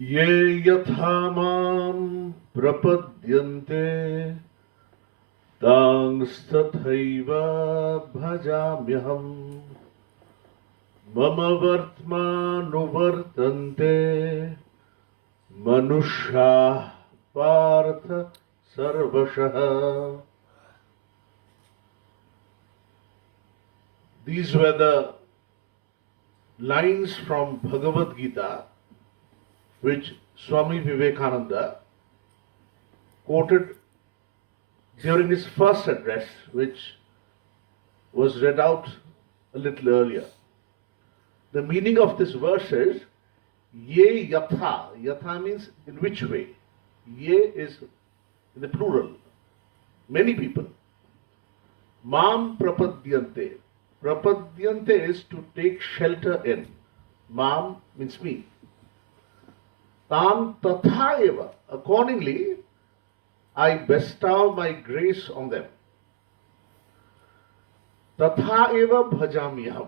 ये यथा मां प्रपद्यन्ते तांस्तथैव भजाम्यहम् मम वर्त्मानुवर्तन्ते मनुष्याः पार्थ सर्वशः. These were the lines from Bhagavad Gita which Swami Vivekananda quoted during his first address, which was read out a little earlier. The meaning of this verse is Ye yatha. Yatha means in which way. Ye is in the plural. Many people. Mam prapadyante. Prapadyante is to take shelter in. Mam means me. Tam tatha eva. Accordingly, I bestow my grace on them. Tatha eva bhajamyaham.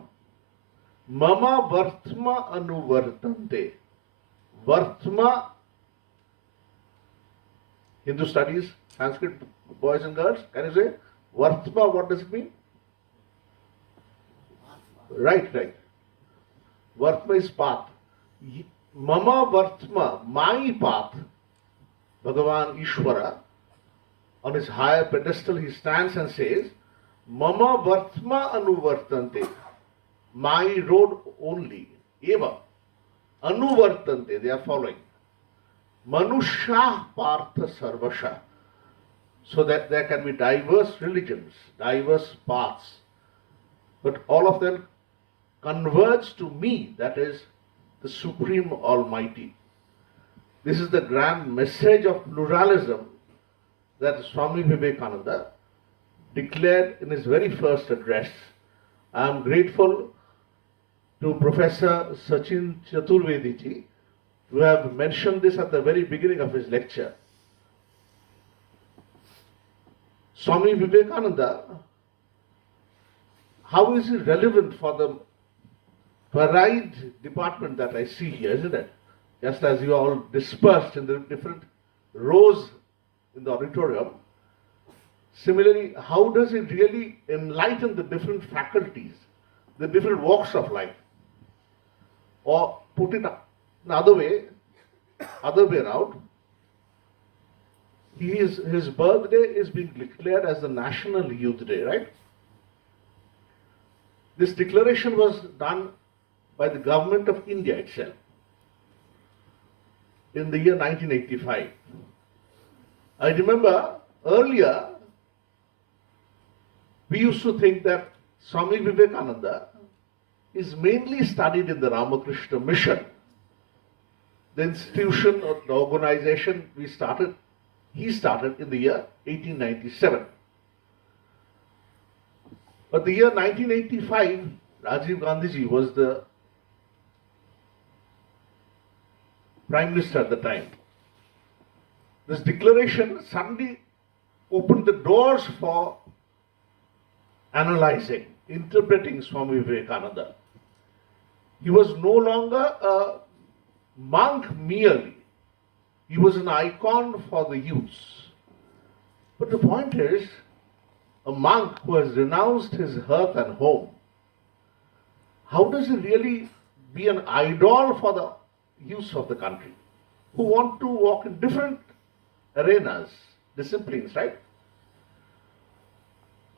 Mama vartma anuvartante. Vartma, Hindu studies, Sanskrit, boys and girls, can you say? Vartma, what does it mean? Right. Vartma is path. Mama Vartma, my path, Bhagavan Ishvara, on his higher pedestal he stands and says, Mama Vartma Anuvartante, my road only, Eva, Anuvartante, they are following. Manushya Partha Sarvasha, so that there can be diverse religions, diverse paths, but all of them converge to me, that is the Supreme Almighty. This is the grand message of pluralism that Swami Vivekananda declared in his very first address. I am grateful to Professor Sachin Chaturvedi ji who have mentioned this at the very beginning of his lecture. Swami Vivekananda, how is he relevant for the varied department that I see here, isn't it? Just as you are all dispersed in the different rows in the auditorium, similarly, how does he really enlighten the different faculties, the different walks of life? Or put it another way around, his birthday is being declared as the National Youth Day, right? This declaration was done by the government of India itself in the year 1985. I remember earlier we used to think that Swami Vivekananda is mainly studied in the Ramakrishna Mission. The institution or the organization he started in the year 1897. But the year 1985, Rajiv Gandhiji was the Prime Minister at the time. This declaration suddenly opened the doors for analyzing, interpreting Swami Vivekananda. He was no longer a monk merely. He was an icon for the youths. But the point is, a monk who has renounced his hearth and home, how does he really be an idol for the youths of the country who want to walk in different arenas, disciplines, right?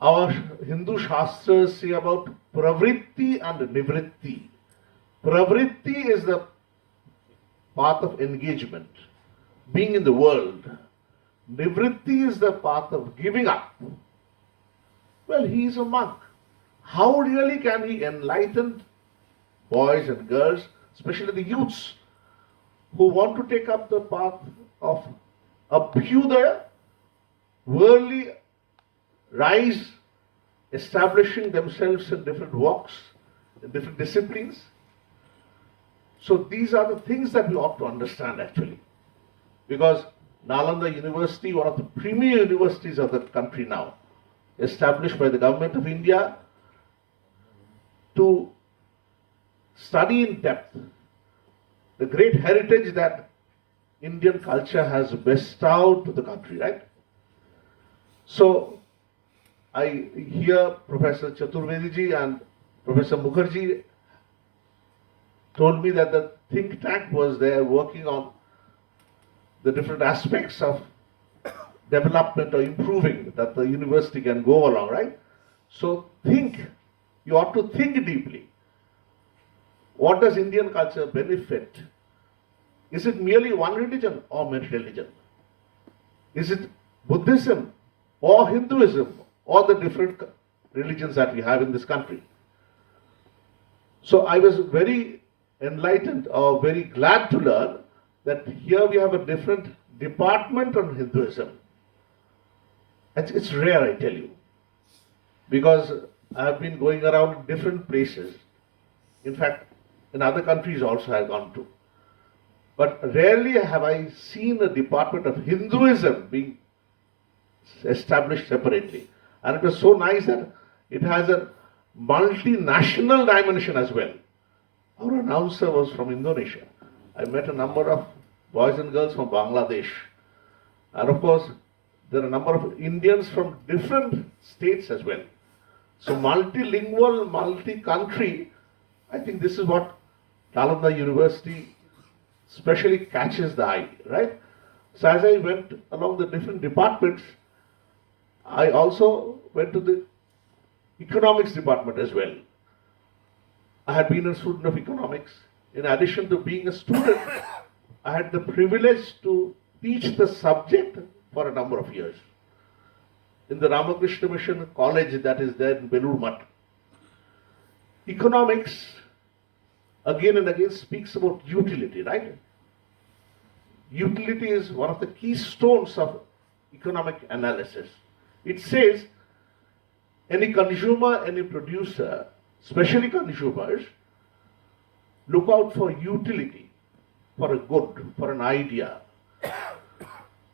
Our Hindu Shastras say about pravritti and nivritti. Pravritti is the path of engagement, being in the world. Nivritti is the path of giving up. Well, he is a monk. How really can he enlighten boys and girls, especially the youths, who want to take up the path of abhyudaya, worldly rise, establishing themselves in different walks, in different disciplines? So these are the things that we ought to understand actually. Because Nalanda University, one of the premier universities of the country now, established by the government of India to study in depth the great heritage that Indian culture has bestowed to the country, right? So I hear Professor Chaturvediji and Professor Mukherjee told me that the think tank was there working on the different aspects of development or improving that the university can go along, right? So think, you ought to think deeply. What does Indian culture benefit? Is it merely one religion or many religion? Is it Buddhism or Hinduism or the different religions that we have in this country? So I was very enlightened or very glad to learn that here we have a different department on Hinduism. It's rare, I tell you, because I have been going around different places. In fact, in other countries also I have gone to. But rarely have I seen a department of Hinduism being established separately. And it was so nice that it has a multinational dimension as well. Our announcer was from Indonesia. I met a number of boys and girls from Bangladesh. And of course, there are a number of Indians from different states as well. So multilingual, multi-country, I think this is what Nalanda University especially catches the eye, right? So as I went along the different departments, I also went to the economics department as well. I had been a student of economics. In addition to being a student, I had the privilege to teach the subject for a number of years in the Ramakrishna Mission College that is there in Belur Math. Economics again and again speaks about utility, right? Utility is one of the keystones of economic analysis. It says any consumer, any producer, especially consumers, look out for utility, for a good, for an idea.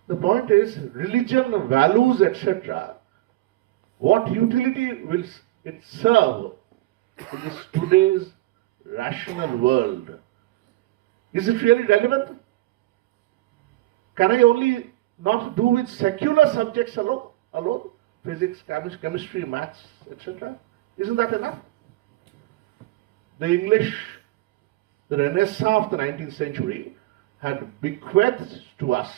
The point is, religion, values, etc., what utility will it serve in this today's rational world? Is it really relevant? Can I only not do with secular subjects alone? Physics, chemistry, maths, etc.? Isn't that enough? The English, the Renaissance of the 19th century, had bequeathed to us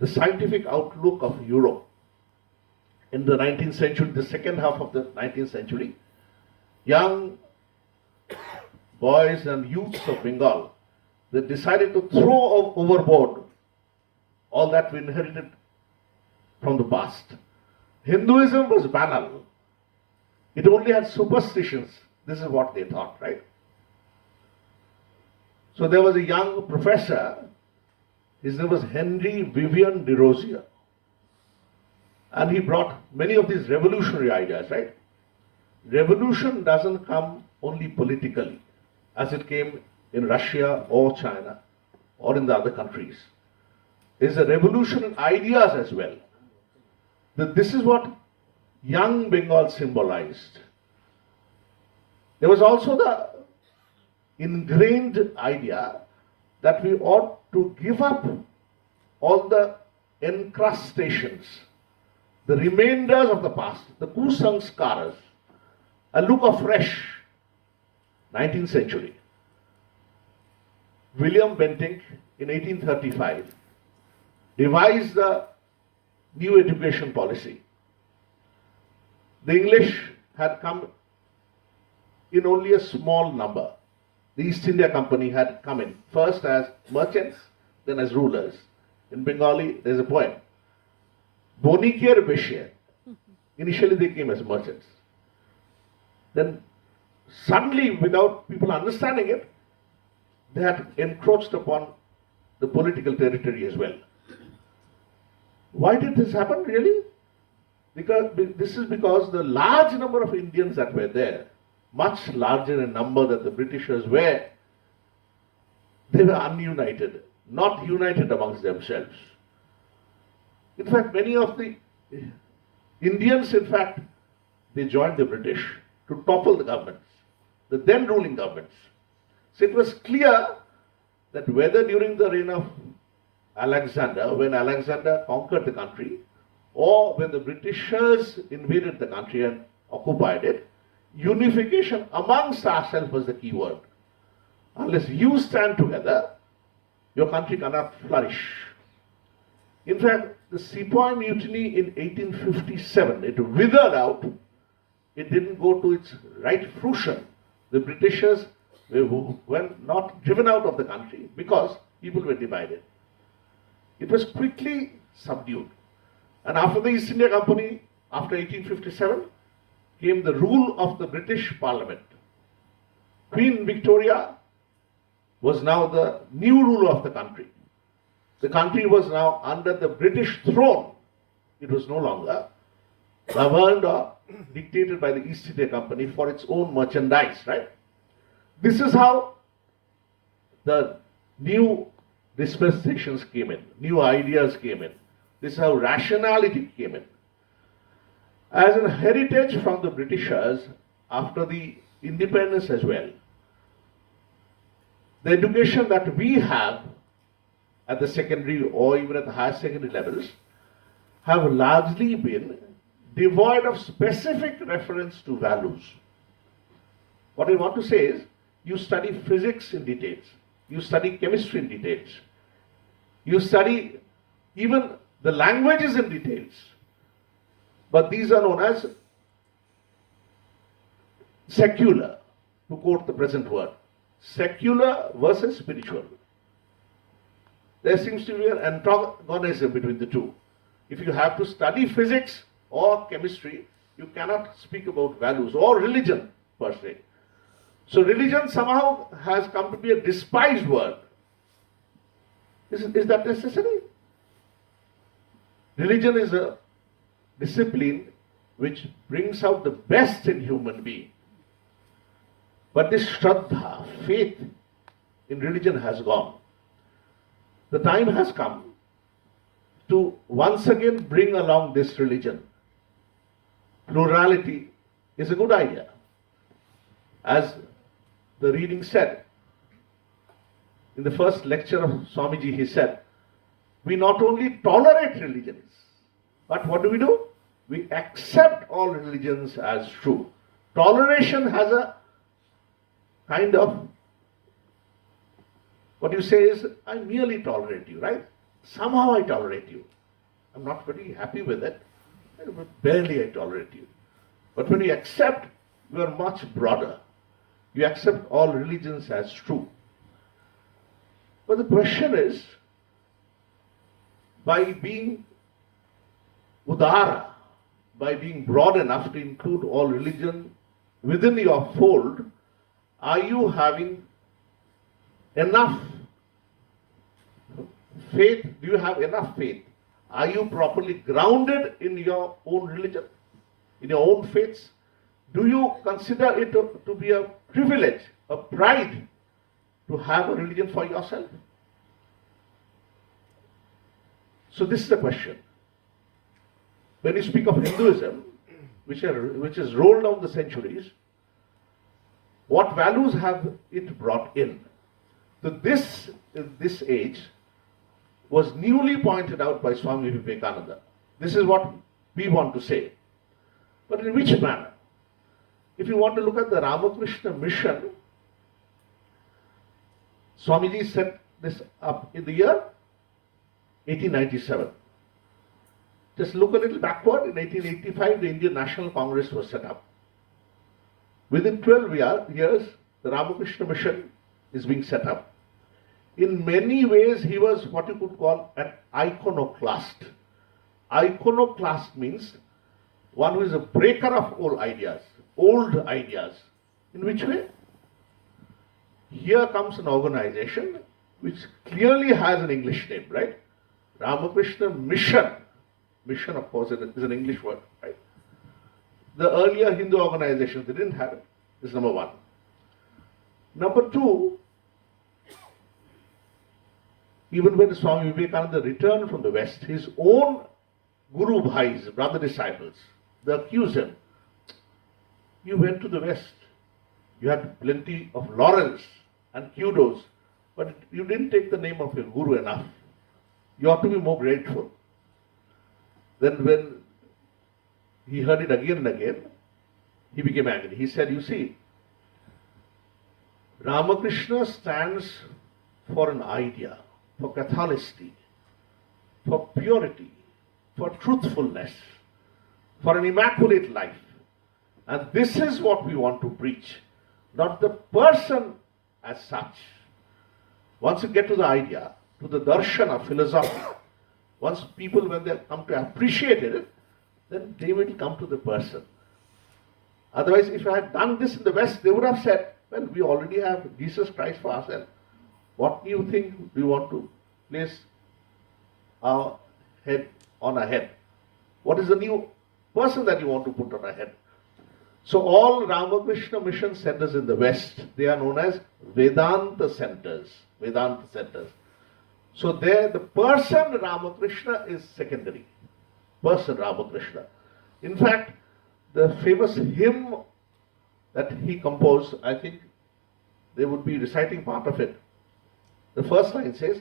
the scientific outlook of Europe. In the 19th century, the second half of the 19th century, young boys and youths of Bengal, they decided to throw overboard all that we inherited from the past. Hinduism was banal. It only had superstitions. This is what they thought, right? So there was a young professor, his name was Henry Vivian de Rosier. And he brought many of these revolutionary ideas, right? Revolution doesn't come only politically, as it came in Russia or China or in the other countries. There's a revolution in ideas as well. This is what young Bengal symbolized. There was also the ingrained idea that we ought to give up all the encrustations, the remainders of the past, the kusanskaras, and look afresh. 19th century. William Bentinck in 1835 devised the new education policy. The English had come in only a small number. The East India Company had come in first as merchants, then as rulers. In Bengali, there's a poem. Bonikir Beshe. Initially, they came as merchants. Then, suddenly, without people understanding it, they had encroached upon the political territory as well. Why did this happen, really? This is because the large number of Indians that were there, much larger in number than the Britishers were, they were ununited, not united amongst themselves. In fact, many of the Indians, they joined the British to topple the governments, the then ruling governments. So it was clear that whether during the reign of Alexander, when Alexander conquered the country, or when the Britishers invaded the country and occupied it, unification amongst ourselves was the key word. Unless you stand together, your country cannot flourish. In fact, the Sepoy Mutiny in 1857, it withered out. It didn't go to its right fruition. The Britishers were not driven out of the country because people were divided. It was quickly subdued. And after the East India Company, after 1857, came the rule of the British Parliament. Queen Victoria was now the new ruler of the country. The country was now under the British throne. It was no longer governed or dictated by the East India Company for its own merchandise, right? This is how the new dispensations came in, new ideas came in. This is how rationality came in. As a heritage from the Britishers after the independence as well, the education that we have at the secondary or even at the higher secondary levels have largely been devoid of specific reference to values. What I want to say is, you study physics in details, you study chemistry in details, you study even the languages in details, but these are known as secular, to quote the present word. Secular versus spiritual. There seems to be an antagonism between the two. If you have to study physics or chemistry, you cannot speak about values or religion per se. So religion somehow has come to be a despised word. Is that necessary? Religion is a discipline which brings out the best in human being. But this Shraddha, faith in religion has gone. The time has come to once again bring along this religion. Plurality is a good idea. As the reading said, in the first lecture of Swamiji, he said, we not only tolerate religions, but what do? We accept all religions as true. Toleration has a kind of, what you say is, I merely tolerate you, right? Somehow I tolerate you. I'm not very happy with it, but barely I tolerate you. But when you accept, you are much broader. You accept all religions as true. But the question is, by being udara, by being broad enough to include all religion within your fold, are you having enough faith? Do you have enough faith? Are you properly grounded in your own religion, in your own faiths? Do you consider it to be a privilege, a pride to have a religion for yourself? So this is the question. When you speak of Hinduism, which has rolled down the centuries, what values have it brought in? So this age was newly pointed out by Swami Vivekananda. This is what we want to say. But in which manner? If you want to look at the Ramakrishna mission, Swamiji set this up in the year 1897. Just look a little backward. In 1885, the Indian National Congress was set up. Within 12 years, the Ramakrishna mission is being set up. In many ways, he was what you could call an iconoclast. Iconoclast means one who is a breaker of old ideas. In which way? Here comes an organization which clearly has an English name, right? Ramakrishna Mission. Mission, of course, is an English word, right? The earlier Hindu organizations, they didn't have it. This is number one. Number two, even when Swami Vivekananda returned from the West, his own Guru Bhais, brother disciples, they accused him. You went to the West. You had plenty of laurels and kudos, but you didn't take the name of your guru enough. You ought to be more grateful. Then when he heard it again and again, he became angry. He said, you see, Ramakrishna stands for an idea, for Catholicity, for purity, for truthfulness, for an immaculate life. And this is what we want to preach, not the person as such. Once you get to the idea, to the darshana, philosophy, once people, when they come to appreciate it, then they will come to the person. Otherwise, if I had done this in the West, they would have said, well, we already have Jesus Christ for ourselves. What new thing do you want to place our head on our head? What is the new person that you want to put on our head? So all Ramakrishna mission centers in the West, they are known as Vedanta centers. Vedanta centers. So there the person Ramakrishna is secondary. Person Ramakrishna. In fact, the famous hymn that he composed, I think they would be reciting part of it. The first line says,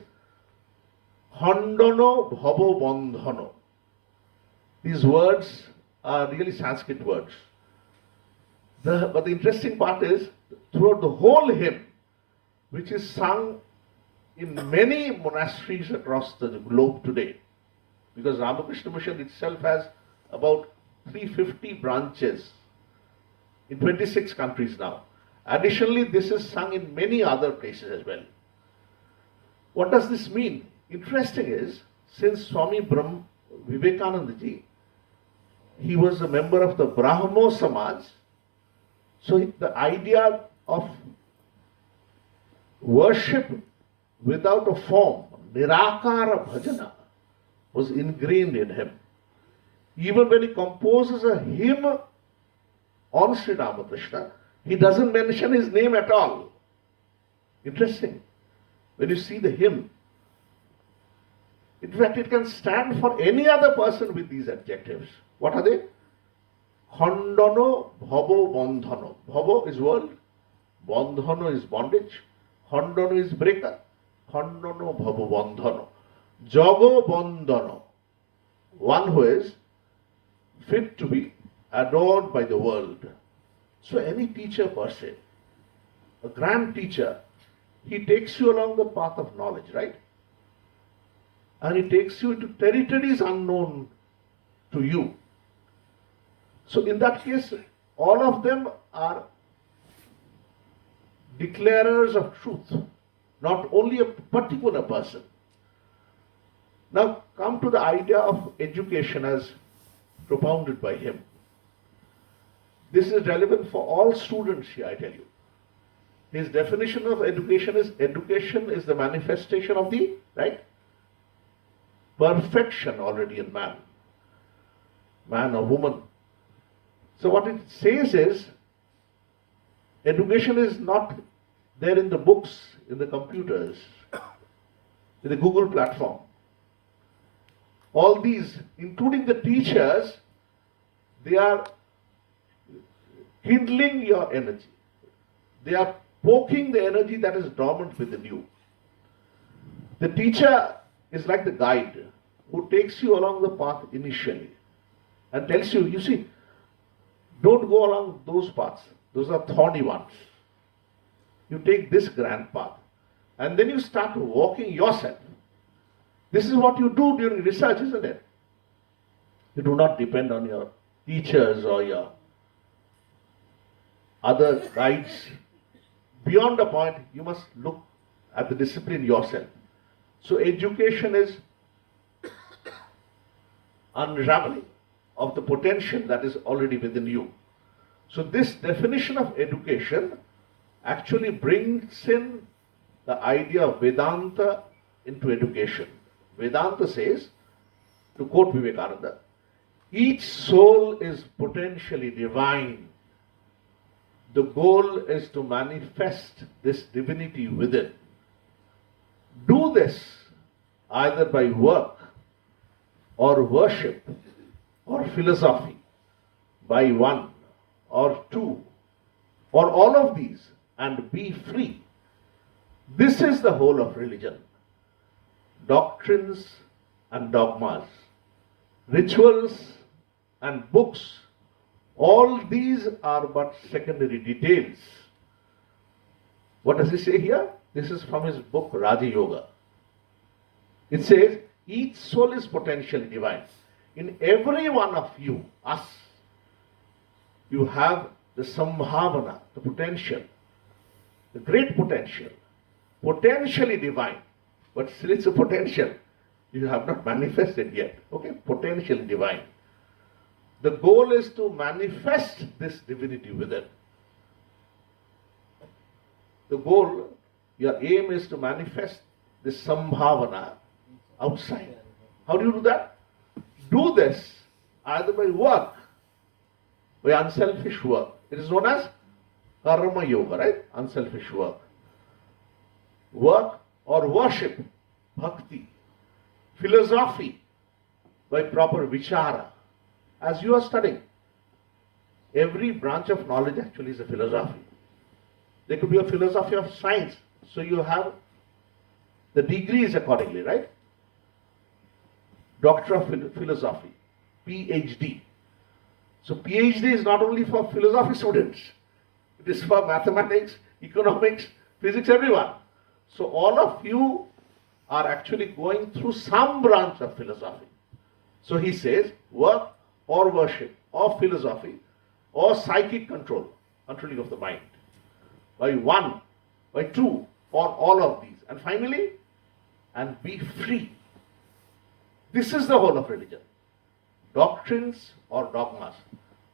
Handano bhavo bandhano. These words are really Sanskrit words. But the interesting part is, throughout the whole hymn, which is sung in many monasteries across the globe today, because Ramakrishna Mission itself has about 350 branches in 26 countries now. Additionally, this is sung in many other places as well. What does this mean? Interesting is, since Swami Vivekananda ji, he was a member of the Brahmo Samaj, so the idea of worship without a form, nirakara bhajana, was ingrained in him. Even when he composes a hymn on Sri Ramakrishna, he doesn't mention his name at all. Interesting. When you see the hymn, in fact, it can stand for any other person with these adjectives. What are they? Handano bhavo bandhano. Bhavo is world, bandhano is bondage, handano is breaker, handano bhavo bandhano. Jago bandhano, one who is fit to be adored by the world. So any teacher per se, a grand teacher, he takes you along the path of knowledge, right? And he takes you into territories unknown to you. So in that case, all of them are declarers of truth, not only a particular person. Now come to the idea of education as propounded by him. This is relevant for all students here, I tell you. His definition of education is the manifestation of the, right? Perfection already in man. Man or woman. So what it says is, education is not there in the books, in the computers, in the Google platform. All these, including the teachers, they are kindling your energy. They are poking the energy that is dormant within you. The teacher is like the guide who takes you along the path initially and tells you, you see, don't go along those paths. Those are thorny ones. You take this grand path. And then you start walking yourself. This is what you do during research, isn't it? You do not depend on your teachers or your other guides. Beyond a point, you must look at the discipline yourself. So education is unraveling of the potential that is already within you. So this definition of education actually brings in the idea of Vedanta into education. Vedanta says, to quote Vivekananda, each soul is potentially divine. The goal is to manifest this divinity within. Do this either by work or worship or philosophy, by one or two or all of these, and be free. This is the whole of religion. Doctrines and dogmas, rituals and books, all these are but secondary details. What does he say here? This is from his book Raja Yoga. It says, each soul is potentially divine. In every one of you, us, you have the sambhavana, the potential, the great potential, potentially divine. But still it's a potential. You have not manifested yet. Okay? Potentially divine. The goal is to manifest this divinity within. The goal, your aim is to manifest this sambhavana outside. How do you do that? Do this either by work, by unselfish work. It is known as karma yoga, right? Unselfish work. Work or worship, bhakti, philosophy, by proper vichara. As you are studying, every branch of knowledge actually is a philosophy. There could be a philosophy of science, so you have the degrees accordingly, right? Doctor of Philosophy, PhD. So PhD is not only for philosophy students, it is for mathematics, economics, physics, everyone. So all of you are actually going through some branch of philosophy. So he says, work or worship or philosophy or psychic control, controlling of the mind. By one, by two, or all of these. And finally, and be free. This is the whole of religion. Doctrines or dogmas.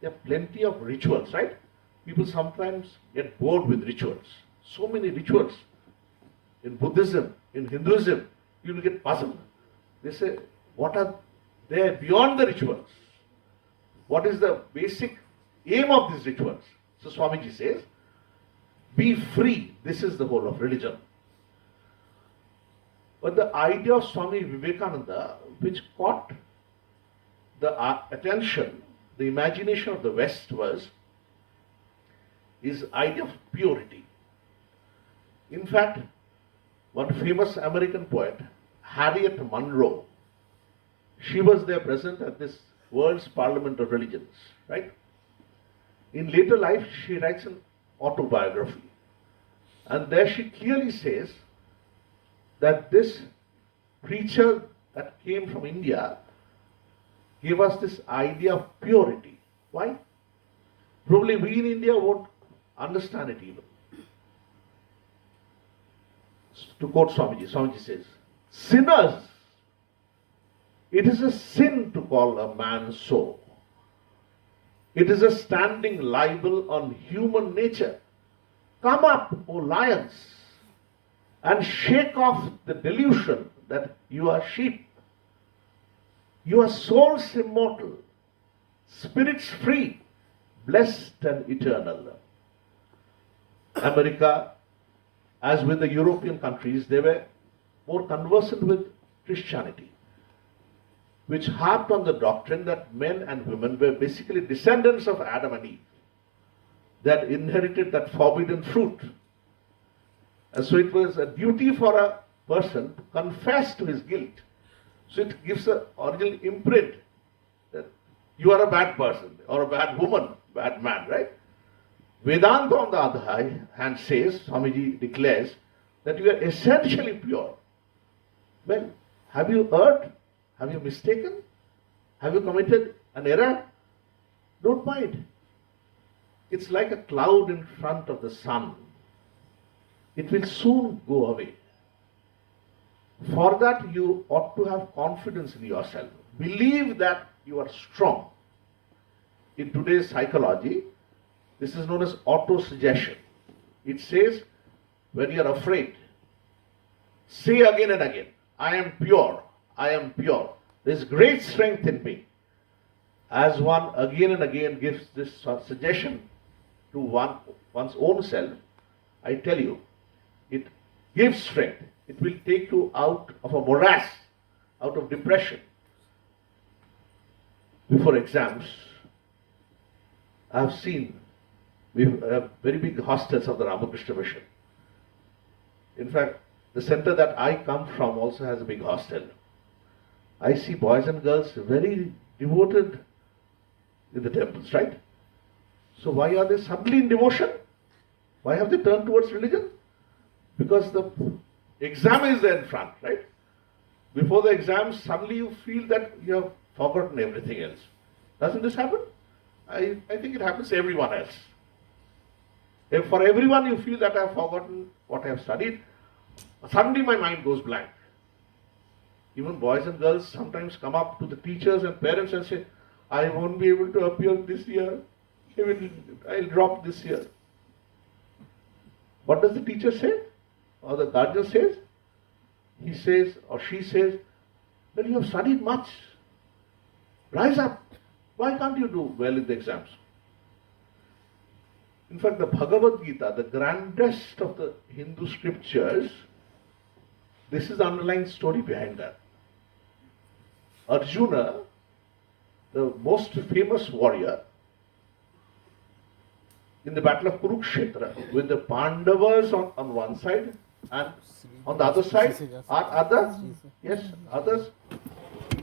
There are plenty of rituals, right? People sometimes get bored with rituals. So many rituals. In Buddhism, in Hinduism, you will get puzzled. They say, what are there beyond the rituals? What is the basic aim of these rituals? So Swamiji says, be free. This is the whole of religion. But the idea of Swami Vivekananda, which caught the attention, the imagination of the West was his idea of purity. In fact, one famous American poet, Harriet Monroe, she was there present at this World's Parliament of Religions, right? In later life, she writes an autobiography. And there she clearly says that this preacher that came from India gave us this idea of purity. Why? Probably we in India won't understand it even. To quote Swamiji, Swamiji says, sinners, it is a sin to call a man so. It is a standing libel on human nature. Come up, O lions, and shake off the delusion that you are sheep. You are souls immortal, spirits free, blessed and eternal. America, as with the European countries, they were more conversant with Christianity, which harped on the doctrine that men and women were basically descendants of Adam and Eve, that inherited that forbidden fruit. And so it was a duty for a person to confess to his guilt. So it gives an original imprint that you are a bad person or a bad woman, bad man, right? Vedanta, on the other hand, says, Swamiji declares, that you are essentially pure. Well, have you erred? Have you mistaken? Have you committed an error? Don't mind. It's like a cloud in front of the sun. It will soon go away. For that, you ought to have confidence in yourself. Believe that you are strong. In today's psychology, this is known as auto-suggestion. It says, when you are afraid, say again and again, I am pure, I am pure. There is great strength in me. As one again and again gives this suggestion to one's own self, I tell you, it gives strength. It will take you out of a morass, out of depression. Before exams, I have seen we have very big hostels of the Ramakrishna Mission. In fact, the center that I come from also has a big hostel. I see boys and girls very devoted in the temples, right? So why are they suddenly in devotion? Why have they turned towards religion? Because the exam is there in front, right? Before the exam, suddenly you feel that you have forgotten everything else. Doesn't this happen? I think it happens to everyone else. If for everyone you feel that I have forgotten what I have studied, suddenly my mind goes blank. Even boys and girls sometimes come up to the teachers and parents and say, I won't be able to appear this year. I'll drop this year. What does the teacher say? Or the guardian says? He says or she says, well, you have studied much. Rise up. Why can't you do well in the exams? In fact, the Bhagavad Gita, the grandest of the Hindu scriptures, this is the underlying story behind that. Arjuna, the most famous warrior, in the battle of Kurukshetra, with the Pandavas on one side, and on the other side are others,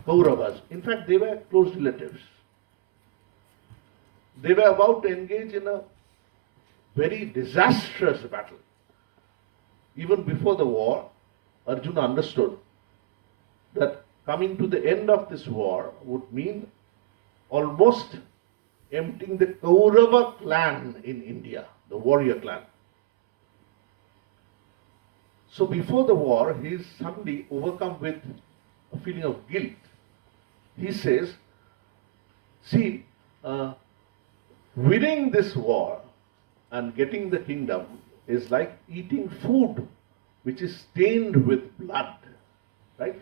Kauravas. In fact, they were close relatives. They were about to engage in a very disastrous battle. Even before the war, Arjuna understood that coming to the end of this war would mean almost emptying the Kaurava clan in India, the warrior clan. So before the war, he is suddenly overcome with a feeling of guilt. He says, see, winning this war and getting the kingdom is like eating food which is stained with blood, right?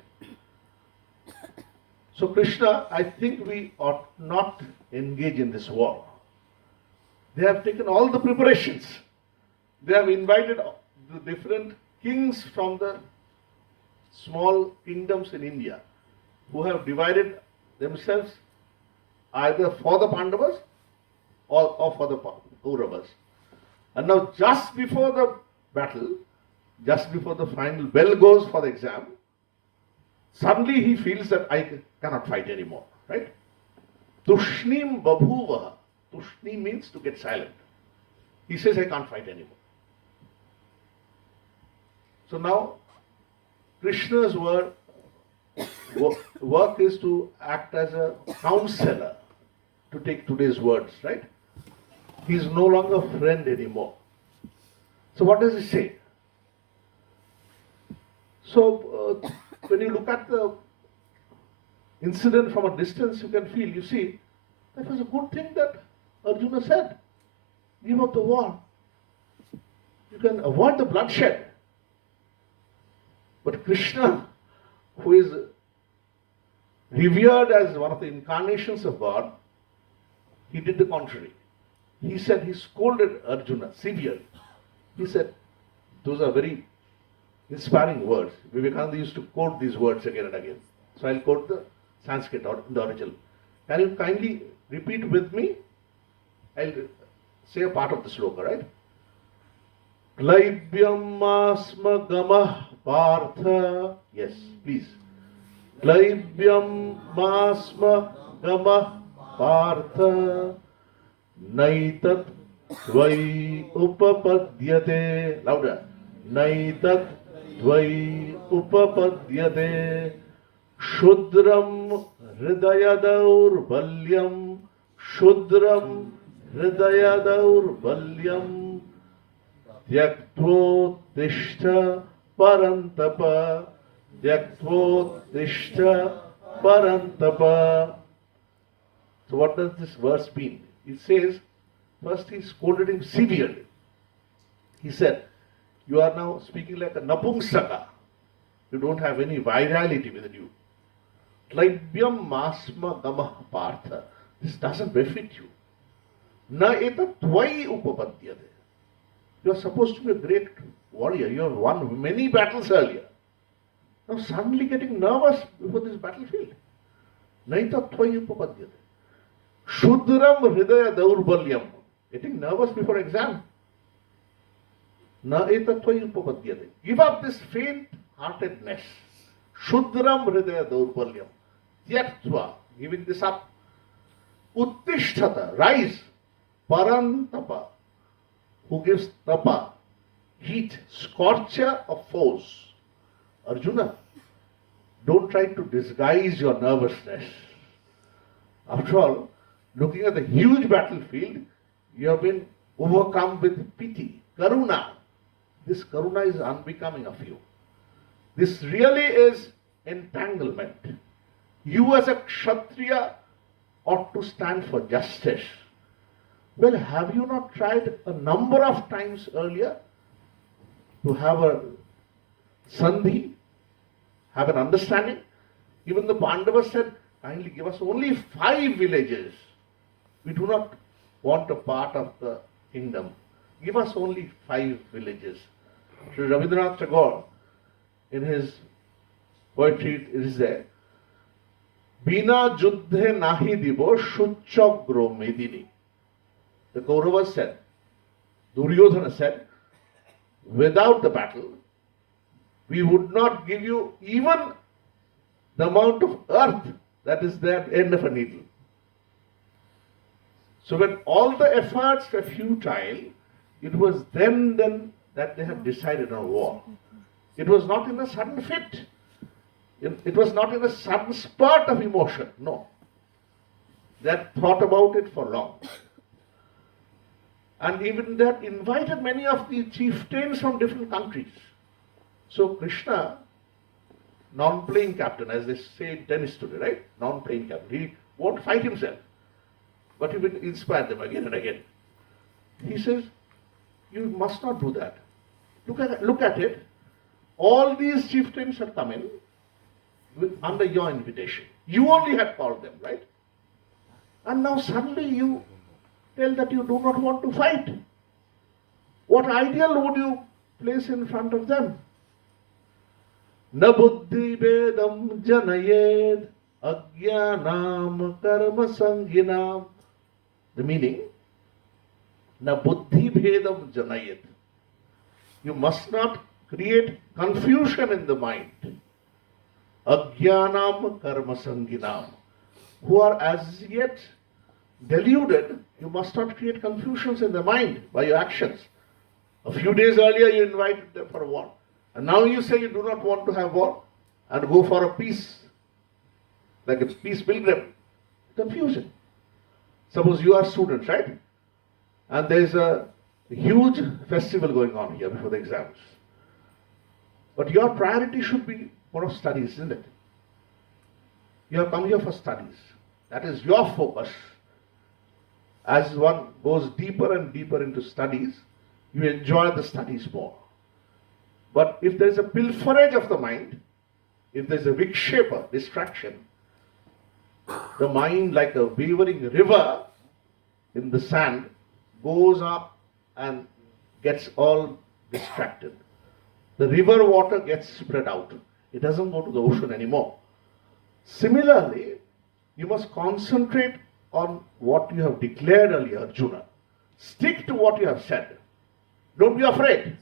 So Krishna, I think we ought not engage in this war. They have taken all the preparations. They have invited the different kings from the small kingdoms in India who have divided themselves either for the Pandavas or for the Kauravas. And now just before the battle, just before the final bell goes for the exam, suddenly he feels that I cannot fight anymore, right? Tushnim babhuva. Tushni means to get silent. He says, I can't fight anymore. So now, Krishna's work is to act as a counselor, to take today's words, right? He is no longer a friend anymore. So what does he say? So when you look at the incident from a distance, you can feel, you see, that was a good thing that Arjuna said. Give up the war. You can avoid the bloodshed. But Krishna, who is revered as one of the incarnations of God, he did the contrary. He said, he scolded Arjuna severely. He said, those are very inspiring words. Vivekananda used to quote these words again and again. So I'll quote the Sanskrit or the original. Can you kindly repeat with me? I'll say a part of the sloka, right? Klaibyam asma gamah partha. Yes, please. Klaibyam asma gamah partha. Naitat tvai upapadyate. Louder. Naitat tvai upapadyate. Shudram hridayadaur balyam. Shudram hridayadaur balyam. Tyaktvottishta parantapa. Tyaktvottishta parantapa. So what does this verse mean? It says, first he scolded him severely. He said, you are now speaking like a napumsaka. You don't have any virality within you. Klaibyam masma gamah partha. This doesn't befit you. Na eta tvai upapadyate. You are supposed to be a great warrior. You have won many battles earlier. Now suddenly getting nervous before this battlefield. Naita tvai upapadyate. Shudram hridaya daurbalyam. Getting nervous before exam. Na etatvai upapadyate. Give up this faint-heartedness. Shudram hridaya daurpalyam. Tyaktva, giving this up. Uttishtata, rise. Parantapa, who gives tapa, heat, scorcher of foes. Arjuna, don't try to disguise your nervousness. After all, looking at the huge battlefield, you have been overcome with pity, karuna. This karuna is unbecoming of you. This really is entanglement. You as a Kshatriya ought to stand for justice. Well, have you not tried a number of times earlier to have a sandhi, have an understanding? Even the Pandavas said, kindly give us only 5 villages. We do not want a part of the kingdom. Give us only 5 villages. Sri Rabindranath Tagore, in his poetry, it is there, Bina Juddhe Nahi Dibo Shuchagro Medini. The Kauravas said, Duryodhana said, without the battle, we would not give you even the amount of earth that is there at the end of a needle. So when all the efforts were futile, it was then that they had decided on war. It was not in a sudden fit. It was not in a sudden spurt of emotion. No. They had thought about it for long. And even they had invited many of the chieftains from different countries. So Krishna, non-playing captain, as they say in tennis today, right? Non-playing captain. He won't fight himself. But he will inspire them again and again. He says, you must not do that. Look at it. All these chieftains have come in under your invitation. You only had called them, right? And now suddenly you tell that you do not want to fight. What ideal would you place in front of them? Na buddhi vedam janayed ajnanam karma sanginam. The meaning, na buddhi vedam janayed. You must not create confusion in the mind. Ajnanam karma sanginam. Who are as yet deluded, you must not create confusions in the mind by your actions. A few days earlier you invited them for a war. And now you say you do not want to have war and go for a peace, like a peace pilgrim. Confusion. Suppose you are students, right? And there is a huge festival going on here before the exams. But your priority should be one of studies, isn't it? You have come here for studies. That is your focus. As one goes deeper and deeper into studies, you enjoy the studies more. But if there is a pilferage of the mind, if there is a vikshepa, distraction, the mind, like a wavering river in the sand, goes up and gets all distracted. The river water gets spread out. It doesn't go to the ocean anymore. Similarly, you must concentrate on what you have declared earlier, Arjuna. Stick to what you have said. Don't be afraid.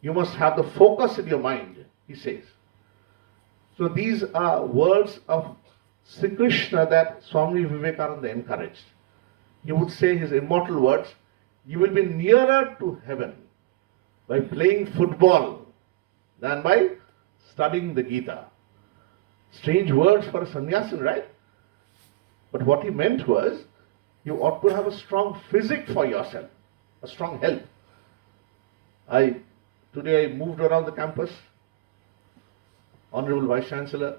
You must have the focus in your mind, he says. So these are words of Sri Krishna that Swami Vivekananda encouraged. He would say his immortal words, you will be nearer to heaven by playing football than by studying the Gita. Strange words for a sannyasin, right? But what he meant was, you ought to have a strong physique for yourself, a strong health. Today I moved around the campus. Honorable Vice Chancellor,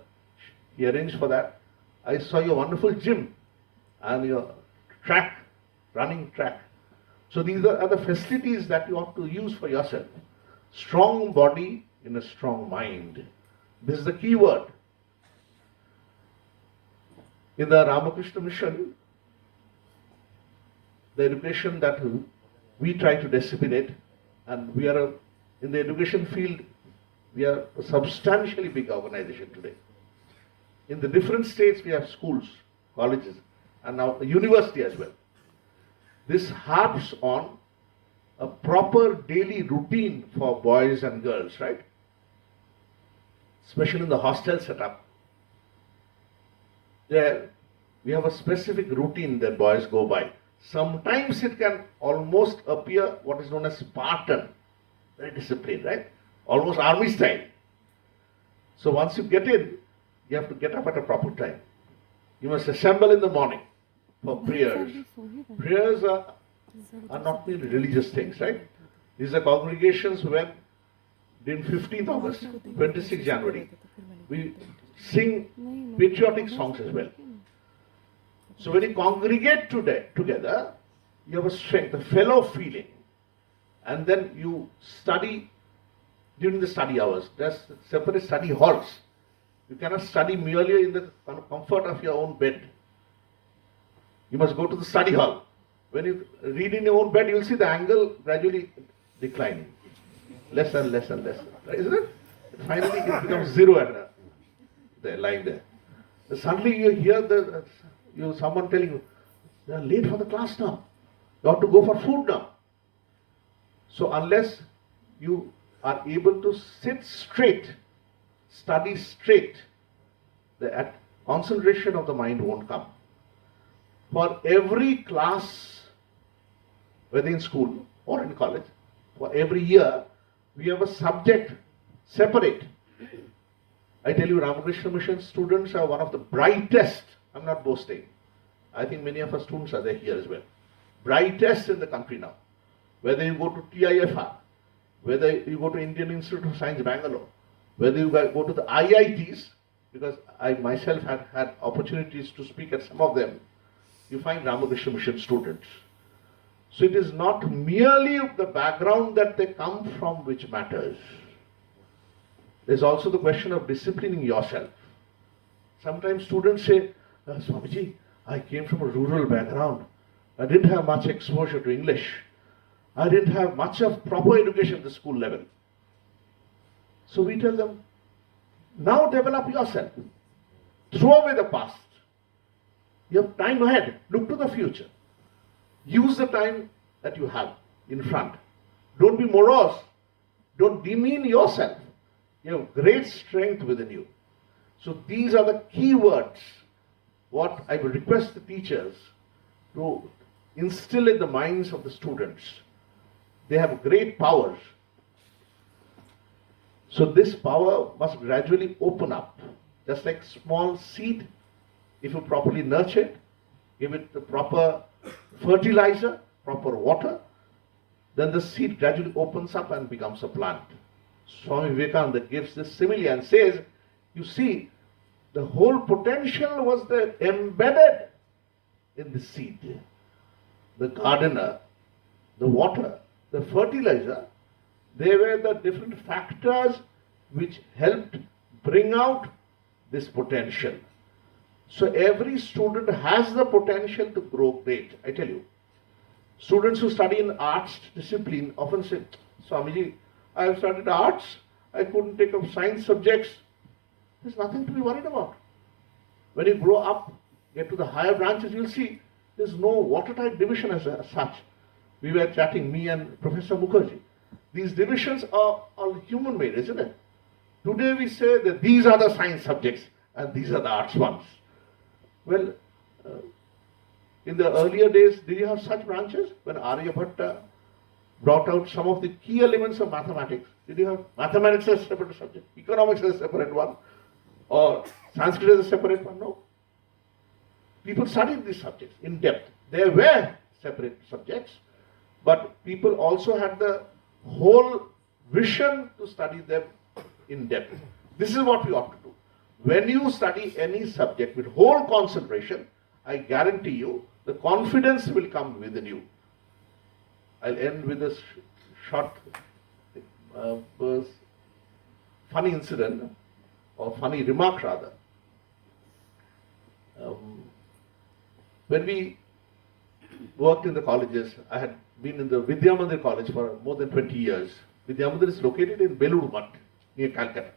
he arranged for that. I saw your wonderful gym and your track, running track. So these are the facilities that you ought to use for yourself. Strong body in a strong mind. This is the key word. In the Ramakrishna mission, the education that we try to disseminate, and we are in the education field, we are a substantially big organization today. In the different states, we have schools, colleges, and now a university as well. This harps on a proper daily routine for boys and girls, right? Especially in the hostel setup. There, we have a specific routine that boys go by. Sometimes it can almost appear what is known as Spartan, very disciplined, right? Almost army style. So once you get in, you have to get up at a proper time. You must assemble in the morning for prayers. Prayers are not really religious things, right? These are congregations when, in 15th August, 26th January, we sing patriotic songs as well. So when you congregate together, you have a strength, a fellow feeling, and then you study during the study hours. There's separate study halls. You cannot study merely in the comfort of your own bed. You must go to the study hall. When you read in your own bed, you will see the angle gradually declining. Less and less and less. Right, isn't it? Finally, it becomes zero and there, lying there. Suddenly you hear someone telling you, "You are late for the class now. You have to go for food now." So unless you are able to sit straight, study straight, the concentration of the mind won't come. For every class, whether in school or in college, for every year, we have a subject separate. I tell you, Ramakrishna Mission students are one of the brightest. I'm not boasting. I think many of our students are there here as well. Brightest in the country now. Whether you go to TIFR, whether you go to Indian Institute of Science, Bangalore, whether you go to the IITs, because I myself have had opportunities to speak at some of them, you find Ramakrishna Mission students. So it is not merely the background that they come from which matters. There's also the question of disciplining yourself. Sometimes students say, "Swamiji, I came from a rural background. I didn't have much exposure to English. I didn't have much of proper education at the school level." So we tell them, now develop yourself. Throw away the past. You have time ahead. Look to the future. Use the time that you have in front. Don't be morose. Don't demean yourself. You have great strength within you. So these are the key words. What I would request the teachers to instill in the minds of the students. They have great powers. So this power must gradually open up. Just like small seed, if you properly nurture it, give it the proper fertilizer, proper water, then the seed gradually opens up and becomes a plant. Swami Vivekananda gives this simile and says, you see, the whole potential was there embedded in the seed. The gardener, the water, the fertilizer, they were the different factors which helped bring out this potential. So every student has the potential to grow great, I tell you. Students who study in arts discipline often say, "Swamiji, I have studied arts, I couldn't take up science subjects." There's nothing to be worried about. When you grow up, get to the higher branches, you'll see there's no watertight division as such. We were chatting, me and Professor Mukherjee. These divisions are all human-made, isn't it? Today we say that these are the science subjects and these are the arts ones. Well, in the earlier days, did you have such branches? When Aryabhatta brought out some of the key elements of mathematics, did you have mathematics as a separate subject, economics as a separate one, or Sanskrit as a separate one? No. People studied these subjects in depth. There were separate subjects, but people also had the whole vision to study them in depth. This is what we ought to do. When you study any subject with whole concentration, I guarantee you, the confidence will come within you. I'll end with a short, funny incident, or funny remark rather. When we worked in the colleges, I had been in the Vidya Mandir college for more than 20 years. Vidya Mandir is located in Belur Math, near Calcutta.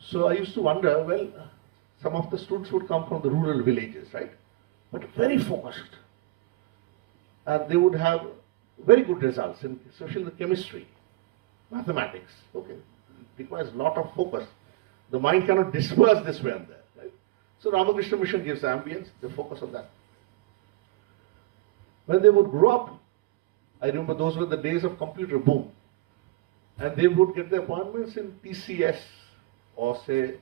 So I used to wonder, well, some of the students would come from the rural villages, right? But very focused. And they would have very good results, in, especially in the chemistry, mathematics. Okay, it requires a lot of focus. The mind cannot disperse this way and there. Right? So Ramakrishna Mission gives ambience, they focus on that. When they would grow up, I remember those were the days of computer boom. And they would get their appointments in TCS or say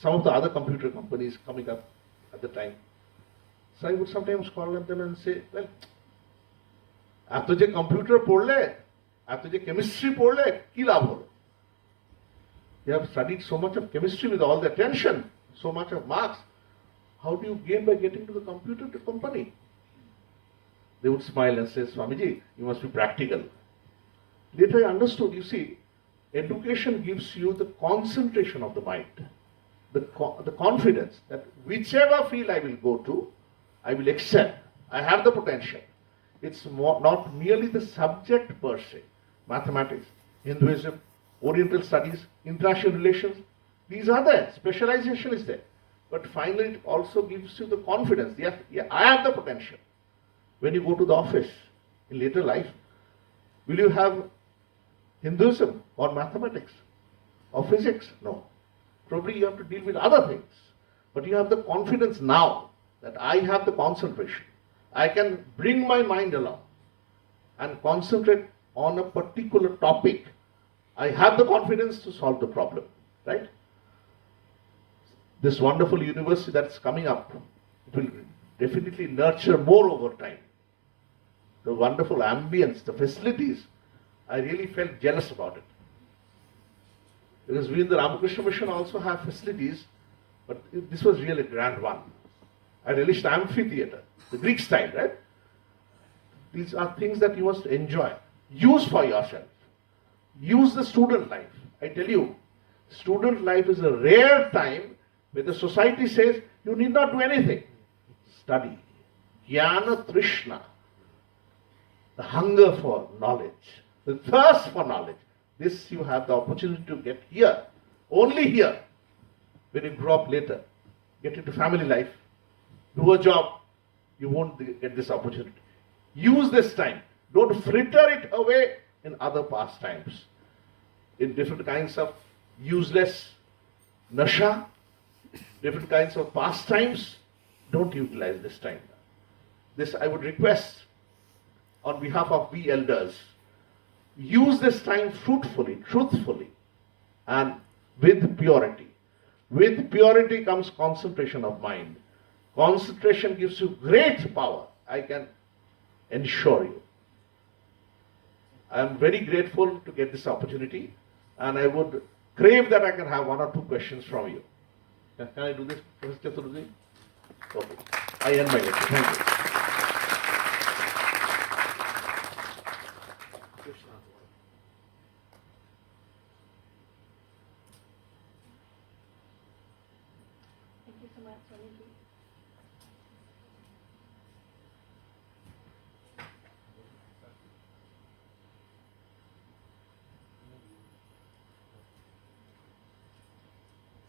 some of the other computer companies coming up at the time. So I would sometimes call them and say, well, आप तुझे computer पढ़ ले, आप तुझे chemistry पढ़ ले, की लाभ हो? You have studied so much of chemistry with all the attention, so much of marks. How do you gain by getting to the computer company? They would smile and say, Swamiji, you must be practical. Later I understood, you see, education gives you the concentration of the mind, the confidence that whichever field I will go to, I will excel. I have the potential. It's not merely the subject per se. Mathematics, Hinduism, Oriental studies, international relations, these are there. Specialization is there. But finally, it also gives you the confidence. Yes, yeah, I have the potential. When you go to the office in later life, will you have Hinduism or mathematics or physics? No. Probably you have to deal with other things. But you have the confidence now that I have the concentration. I can bring my mind along and concentrate on a particular topic. I have the confidence to solve the problem, right? This wonderful university that's coming up, it will definitely nurture more over time. The wonderful ambience, the facilities, I really felt jealous about it. Because we in the Ramakrishna Mission also have facilities, but this was really a grand one. I relished amphitheater, the Greek style, right? These are things that you must enjoy. Use for yourself. Use the student life. I tell you, student life is a rare time where the society says you need not do anything. Study. Jnana Trishna. The hunger for knowledge. The thirst for knowledge. This you have the opportunity to get here. Only here. When you grow up later, get into family life, do a job, you won't get this opportunity. Use this time. Don't fritter it away in other pastimes. In different kinds of useless nasha, different kinds of pastimes, don't utilize this time. This I would request on behalf of we elders. Use this time fruitfully, truthfully, and with purity. With purity comes concentration of mind. Concentration gives you great power, I can ensure you. I am very grateful to get this opportunity, and I would crave that I can have one or two questions from you. Can I do this, Professor Chaturvedi? Okay. I end my lecture. Thank you. Thank you so much, Swamiji.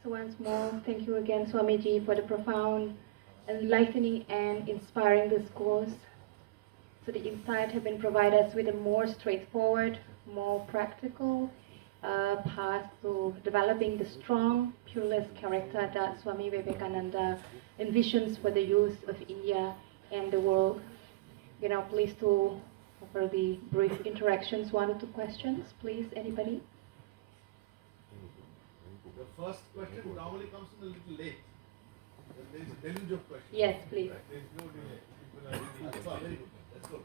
So once more, thank you again, Swamiji, for the profound, enlightening and inspiring discourse. So the insight have been provided us with a more straightforward, more practical path to developing the strong, peerless character that Swami Vivekananda envisions for the youth of India and the world. You know, please to offer the brief interactions, 1 or 2 questions, please, anybody? The first question normally comes in a little late. There is a deluge of questions. Yes, please. There is no delay. People are really very good. That's good.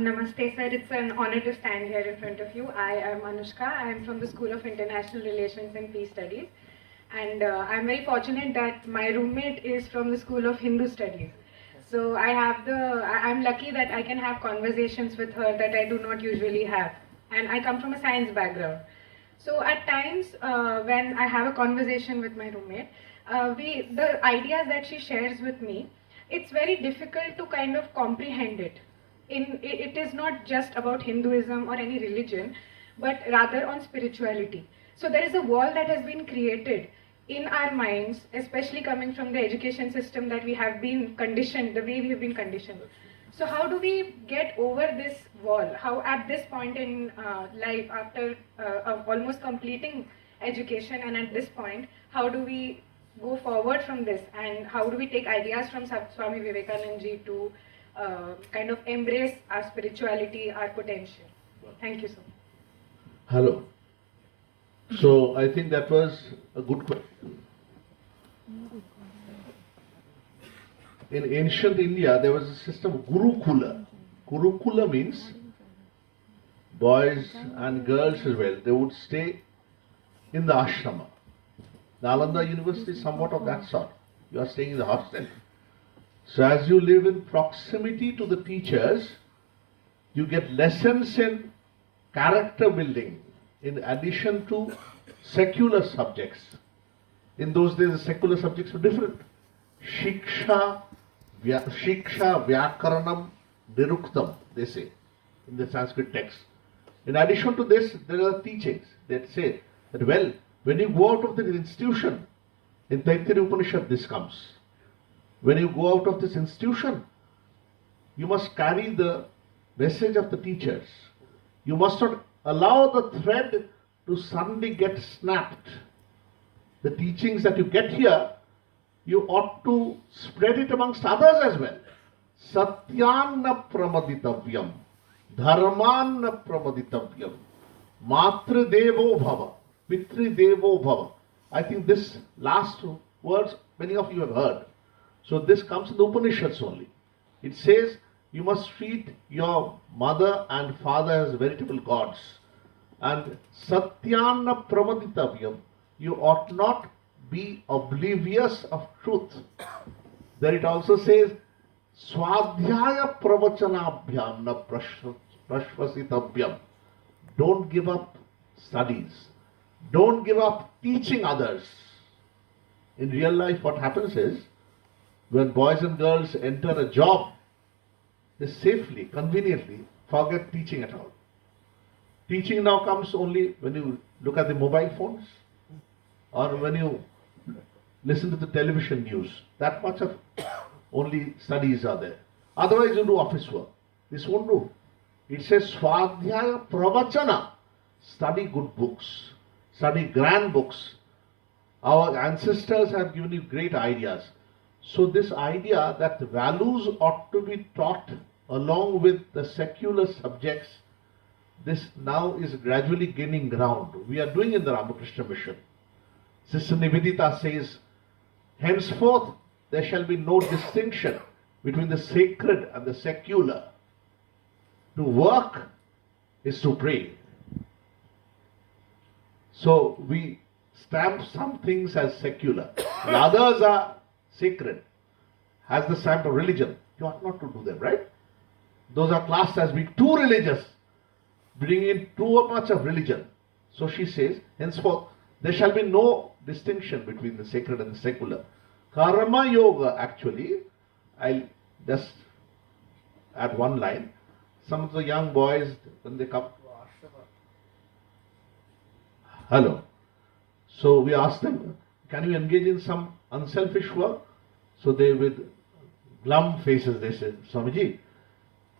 Namaste, sir. It's an honor to stand here in front of you. I am Anushka. I am from the School of International Relations and Peace Studies. And I'm very fortunate that my roommate is from the School of Hindu Studies. So I'm lucky that I can have conversations with her that I do not usually have. And I come from a science background. So at times when I have a conversation with my roommate, the ideas that she shares with me, it's very difficult to kind of comprehend it. It is not just about Hinduism or any religion, but rather on spirituality. So there is a wall that has been created in our minds, especially coming from the education system that we have been conditioned, the way we have been conditioned. So how do we get over this wall? How at this point in life, after almost completing education, and at this point, how do we go forward from this, and how do we take ideas from Swami Vivekananda ji to kind of embrace our spirituality, our potential? Thank you so much. Hello. So I think that was a good question. In ancient India, there was a system of Gurukula. Gurukula means boys and girls as well. They would stay in the ashrama. Nalanda University is somewhat of that sort. You are staying in the hostel. So as you live in proximity to the teachers, you get lessons in character building in addition to secular subjects. In those days, the secular subjects were different. Shiksha, Vyakaranam, Niruktam, they say in the Sanskrit text. In addition to this, there are teachings that say that, well, when you go out of the institution, in Taittiriya Upanishad this comes. When you go out of this institution, you must carry the message of the teachers. You must not allow the thread to suddenly get snapped. The teachings that you get here, you ought to spread it amongst others as well. Satyanna pramaditavyam, dharmanna pramaditavyam, matridevo bhava, pitridevo bhava. I think this last words many of you have heard. So this comes in the Upanishads only. It says you must treat your mother and father as veritable gods. And Satyanna pramaditavyam, you ought not be oblivious of truth. Then it also says Swadhyaya pravachanabhyam na prashvasitavyam. Don't give up studies. Don't give up teaching others. In real life, what happens is, when boys and girls enter a job, they safely, conveniently forget teaching at all. Teaching now comes only when you look at the mobile phones or when you listen to the television news. That much of only studies are there. Otherwise, you do office work. This won't do. It says Swadhyaya Pravachana. Study good books. Study grand books. Our ancestors have given you great ideas. So this idea that the values ought to be taught along with the secular subjects, this now is gradually gaining ground. We are doing in the Ramakrishna Mission. Sister Nivedita says, henceforth there shall be no distinction between the sacred and the secular. To work is to pray. So we stamp some things as secular. The others are sacred. Has the stamp of religion. You ought not to do them, right? Those are classed as being too religious, bringing in too much of religion. So she says, henceforth, there shall be no distinction between the sacred and the secular. Karma Yoga, actually, I'll just add one line. Some of the young boys, when they come to Ashrama, hello. So we ask them, can you engage in some unselfish work? So they, with glum faces, they say, Swamiji,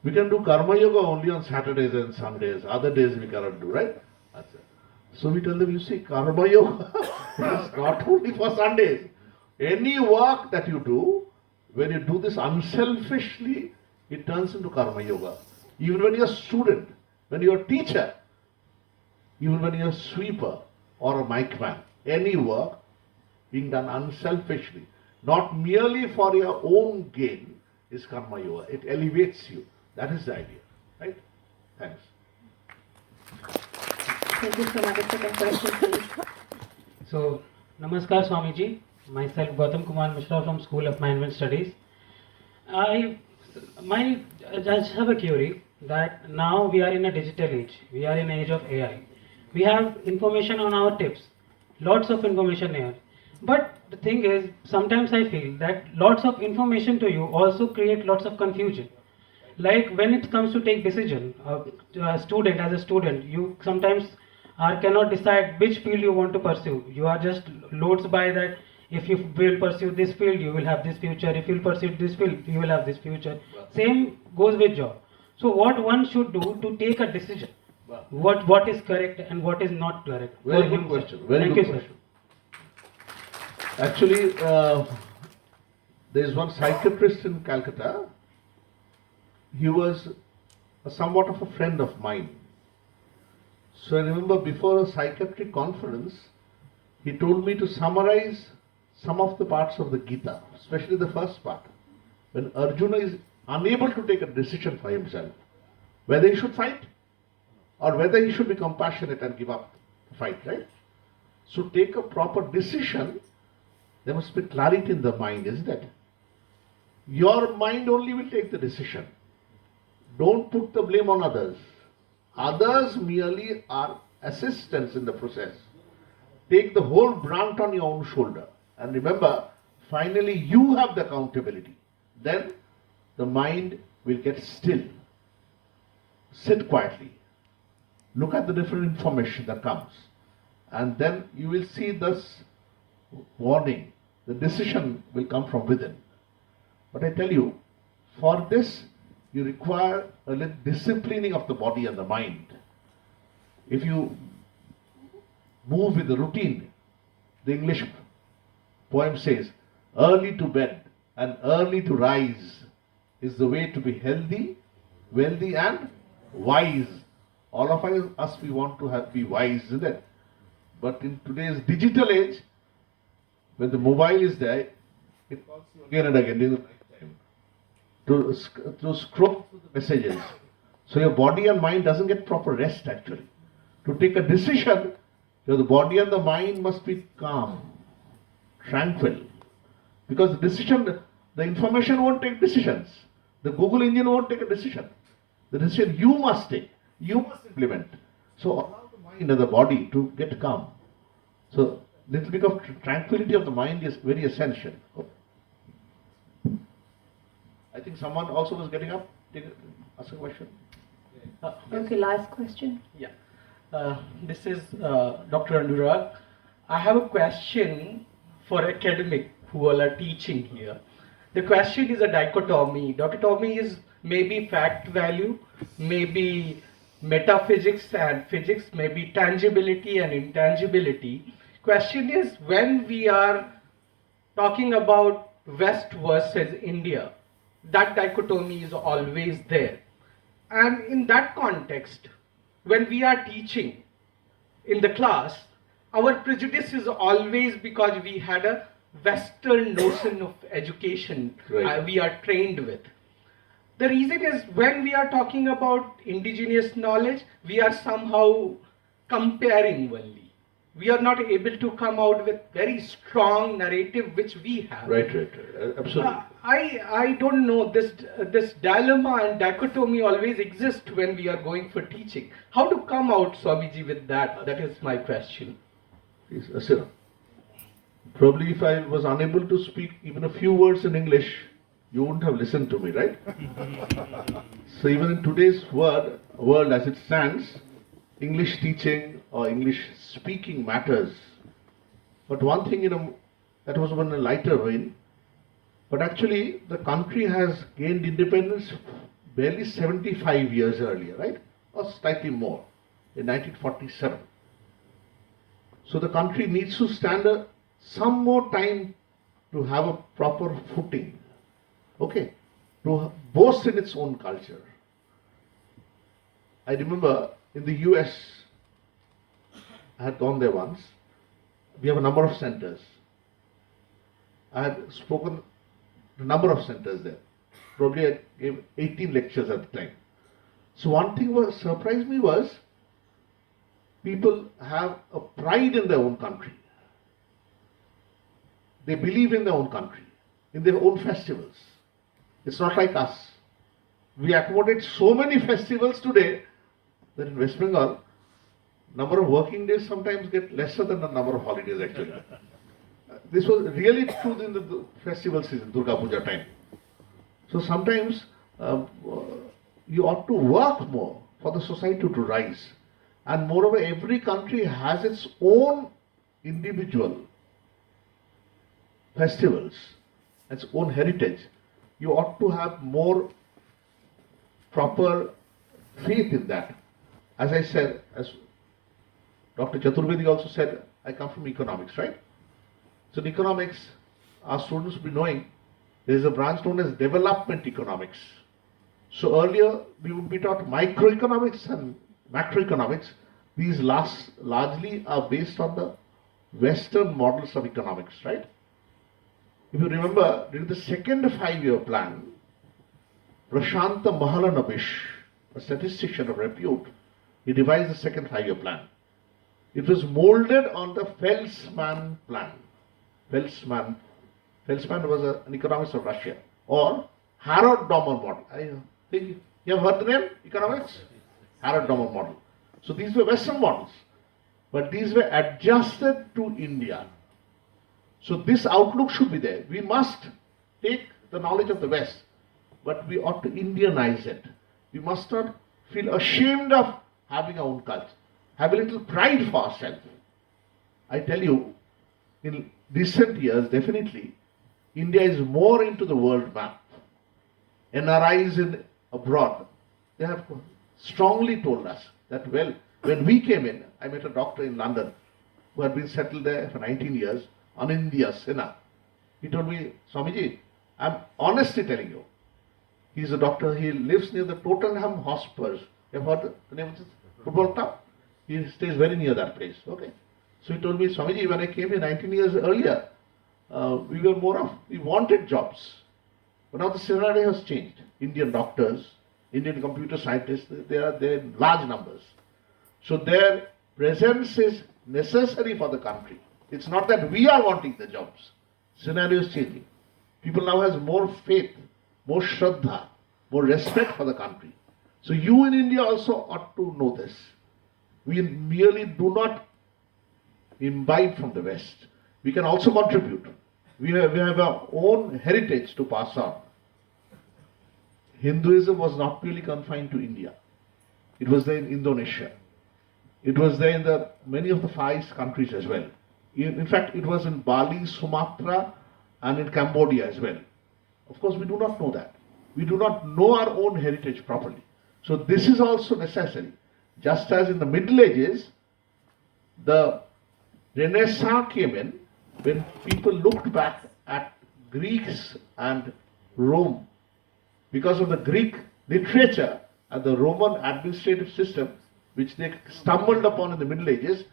we can do Karma Yoga only on Saturdays and Sundays. Other days we cannot do, right? That's it. So we tell them, you see, Karma Yoga is not only for Sundays. Any work that you do, when you do this unselfishly, it turns into Karma Yoga. Even when you're a student, when you're a teacher, even when you're a sweeper or a mic man, any work being done unselfishly, not merely for your own gain, is Karma Yoga. It elevates you. That is the idea, right? Thanks. Thank you so much. A second question, please. So, Namaskar Swamiji. Myself Gautam Kumar Mishra from School of Management Studies. I just have a query that now we are in a digital age. We are in an age of AI. We have information on our tips. Lots of information here. But the thing is, sometimes I feel that lots of information to you also create lots of confusion. Like when it comes to take decision, as a student, you sometimes or cannot decide which field you want to pursue. You are just loads by that. If you will pursue this field, you will have this future. If you will pursue this field, you will have this future. Same goes with job. So what one should do to take a decision, what is correct and what is not correct. Very for good himself. question. Very Thank good you, question. Actually, there is one psychiatrist in Calcutta. He was somewhat of a friend of mine. So I remember before a psychiatric conference, he told me to summarize some of the parts of the Gita, especially the first part, when Arjuna is unable to take a decision for himself, whether he should fight or whether he should be compassionate and give up the fight, right? So take a proper decision, there must be clarity in the mind, isn't it? Your mind only will take the decision. Don't put the blame on others. Others merely are assistants in the process. Take the whole brunt on your own shoulder. And remember, finally you have the accountability. Then the mind will get still. Sit quietly. Look at the different information that comes. And then you will see this warning. The decision will come from within. But I tell you, for this, you require a little disciplining of the body and the mind. If you move with the routine, the English poem says, early to bed and early to rise is the way to be healthy, wealthy and wise. All of us, we want to be wise, isn't it? But in today's digital age, when the mobile is there, it calls you again and again during the night time to scroll through the messages. So your body and mind doesn't get proper rest actually. To take a decision, the body and the mind must be calm, tranquil. Because the information won't take decisions. The Google engine won't take a decision. The decision you must take, you must implement. So allow the mind and the body to get calm. So little bit of tranquility of the mind is very essential. I think someone also was getting up. Ask a question. Okay, last question. Yeah. This is Dr. Anurag. I have a question for academic who all are teaching here. The question is a dichotomy. Dichotomy is maybe fact value, maybe metaphysics and physics, maybe tangibility and intangibility. Question is, when we are talking about West versus India, that dichotomy is always there. And in that context, when we are teaching in the class, our prejudice is always because we had a Western notion of education we are trained with. The reason is when we are talking about indigenous knowledge, we are somehow comparing only. We are not able to come out with very strong narrative which we have. Right. Absolutely. I don't know, this dilemma and dichotomy always exist when we are going for teaching. How to come out, Swamiji, with that? That is my question. Please, Asira. Probably if I was unable to speak even a few words in English, you wouldn't have listened to me, right? So even in today's world as it stands, English teaching or English speaking matters. But one thing, that was on a lighter vein. But actually, the country has gained independence barely 75 years earlier, right? Or slightly more, in 1947. So the country needs to stand some more time to have a proper footing, okay? To boast in its own culture. I remember in the US, I had gone there once. We have a number of centers. I had spoken a number of centers there. Probably I gave 18 lectures at the time. So one thing was surprised me was people have a pride in their own country. They believe in their own country, in their own festivals. It's not like us. We accommodate so many festivals today that in West Bengal, number of working days sometimes get lesser than the number of holidays actually. This was really true in the festival season, Durga Puja time. So sometimes you ought to work more for the society to rise. And moreover, every country has its own individual festivals, its own heritage. You ought to have more proper faith in that. As I said, as Dr. Chaturvedi also said, I come from economics, right? So in economics, our students will be knowing there is a branch known as development economics. So earlier we would be taught microeconomics and macroeconomics. These last largely are based on the Western models of economics, right? If you remember, during the second 5-year plan, Prashanta Mahalanabish, a statistician of repute, he devised the second 5-year plan. It was molded on the Felsman plan. Felsman was an economist of Russia, or Harrod-Dommer model. I think you have heard the name, economics? Harrod-Dommer model. So these were Western models, but these were adjusted to India. So this outlook should be there. We must take the knowledge of the West, but we ought to Indianize it. We must not feel ashamed of having our own culture. Have a little pride for ourselves. I tell you, in recent years, definitely, India is more into the world map. NRIs in abroad, they have strongly told us that, well, when we came in, I met a doctor in London who had been settled there for 19 years, Anindya Sinha. He told me, Swamiji, I'm honestly telling you, he's a doctor, he lives near the Tottenham Hotspurs. You have heard the name of this football club? He stays very near that place, okay? So he told me, Swamiji, when I came here 19 years earlier, we wanted jobs. But now the scenario has changed. Indian doctors, Indian computer scientists, they are there in large numbers. So their presence is necessary for the country. It's not that we are wanting the jobs. Scenario is changing. People now has more faith, more shraddha, more respect for the country. So you in India also ought to know this. We merely do not imbibe from the West. We can also contribute. We have our own heritage to pass on. Hinduism was not really confined to India. It was there in Indonesia. It was there in many of the Far East countries as well. In fact, it was in Bali, Sumatra, and in Cambodia as well. Of course, we do not know that. We do not know our own heritage properly. So this is also necessary. Just as in the Middle Ages, the Renaissance came in when people looked back at Greeks and Rome. Because of the Greek literature and the Roman administrative system, which they stumbled upon in the Middle Ages,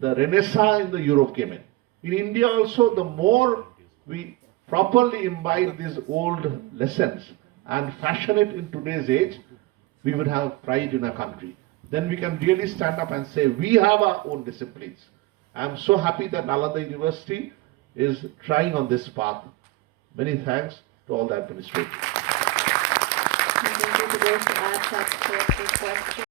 the Renaissance in the Europe came in. In India also, the more we properly imbibe these old lessons and fashion it in today's age, we would have pride in our country. Then we can really stand up and say, we have our own disciplines. I am so happy that Nalanda University is trying on this path. Many thanks to all the administrators. Thank you to those who asked us questions.